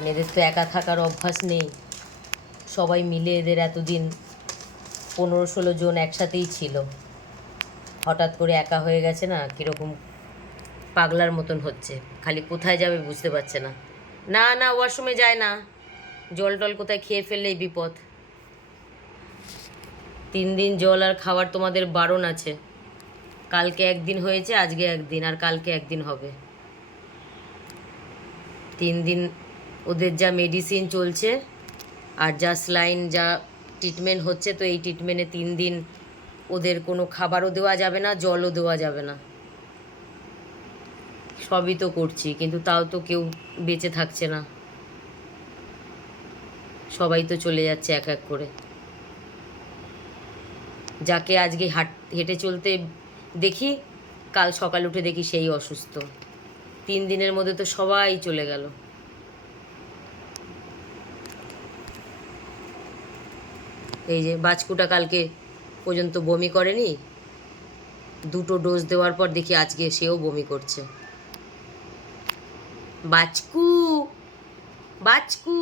মানে এদের তো একা থাকার অভ্যাস নেই। সবাই মিলে এদের এতদিন পনেরো ষোলো জন একসাথেই ছিল। হঠাৎ করে একা হয়ে গেছে না, কীরকম পাগলার মতন হচ্ছে। খালি কোথায় যাবে বুঝতে পারছে না। না না, ওয়াশরুমে যায় না। জল টল কোথায় খেয়ে ফেললেই বিপদ। তিন দিন জল আর খাবার তোমাদের বারণ আছে। কালকে একদিন হয়েছে, আজকে একদিন, আর কালকে একদিন হবে। তিন দিন ওদের যা মেডিসিন চলছে আর যা স্লাইন যা ট্রিটমেন্ট হচ্ছে, তো এই ট্রিটমেন্টে তিন দিন ওদের কোনো খাবারও দেওয়া যাবে না, জলও দেওয়া যাবে না। সবই তো করছি, কিন্তু তাও তো কেউ বেঁচে থাকছে না। সবাই তো চলে যাচ্ছে এক এক করে। যাকে আজকে হাট, হেঁটে চলতে দেখি, কাল সকাল উঠে দেখি সেই অসুস্থ। তিন দিনের মধ্যে তো সবাই চলে গেল। এই যে বাজকুটা কালকে পর্যন্ত বমি করেনি। দুটো ডোজ দেওয়ার পর দেখি আজকে সেও বমি করছে। বাচকু বাচকু